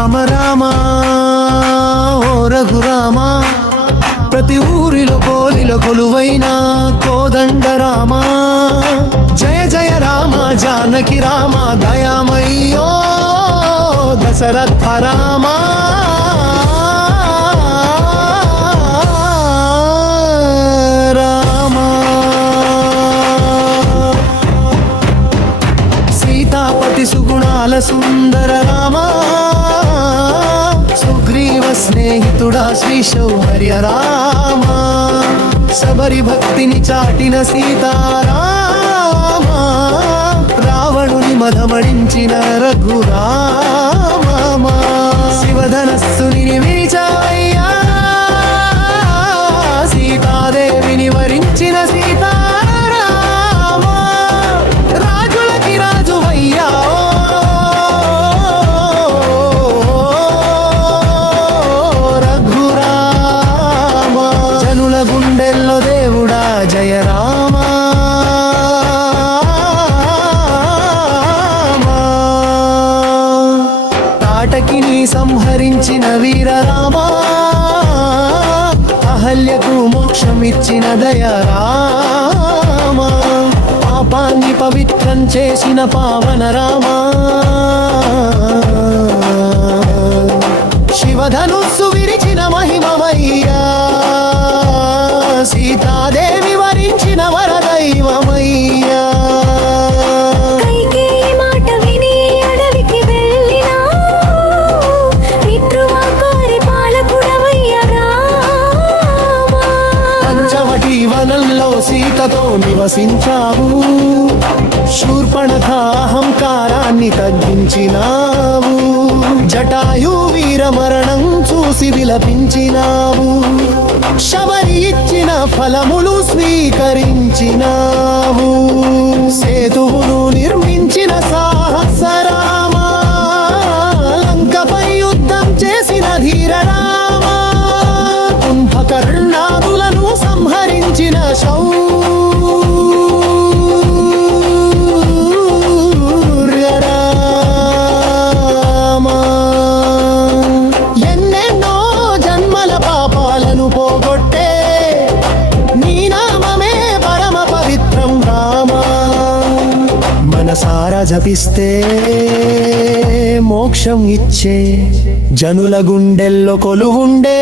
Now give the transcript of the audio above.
రామ రామ ఓ రఘురామ, ప్రతి ఊరిలో పోలిలో కొలువైన కోదండ రామ. జయ జయ రామ జానకి రామ, దయామయ్యో దశరథ రామ. సీతాపతి సుగుణాల సుందర రామ, సుగ్రీవ స్నేహితుడా శ్రీ శౌర్య రామ. శబరి భక్తిని చాటిన సీతారామ, రావణుని మదమడించిన రఘురామ. శివధనస్సుని విరిచావయ్యా, సీతాదేవిని వరించిన సీతారామ. రాజులకి రాజువయ్యా రఘురామ, జనుల గుండెల్లో దేవుడా జయ రామ. తాటకిని సంహరించిన వీర రామ, అహల్యకు మోక్షమిచ్చిన దయ రామ. పాపాన్ని పవిత్రం చేసిన పావన రామ, శివధనుస్సు విరిచిన మహిమమయ్యా, సీతాదేవి వరించిన వరదైవమయ్యా. పంచవటి వనంలో సీతతో నివసించావు, శూర్పణఖ అహంకారాన్ని తగ్గించినావు. జటాయు వీర మరణం చూసి విలపించినావు, శబరి ఇచ్చిన ఫలములు స్వీకరించినావు. సేతువును నిర్మించిన సాహస రామ, లంకపై యుద్ధం చేసిన ధీర రామ. కుంభకర్ణాదులను సంహరించిన శౌర్య రామ. ఎన్నెన్నో జన్మల పాపాలను పోగొట్టే నీ నామమే పరమ పవిత్రం రామ. మనసారా జపిస్తే మోక్షం ఇచ్చే, జనుల గుండెల్లో కొలువుండే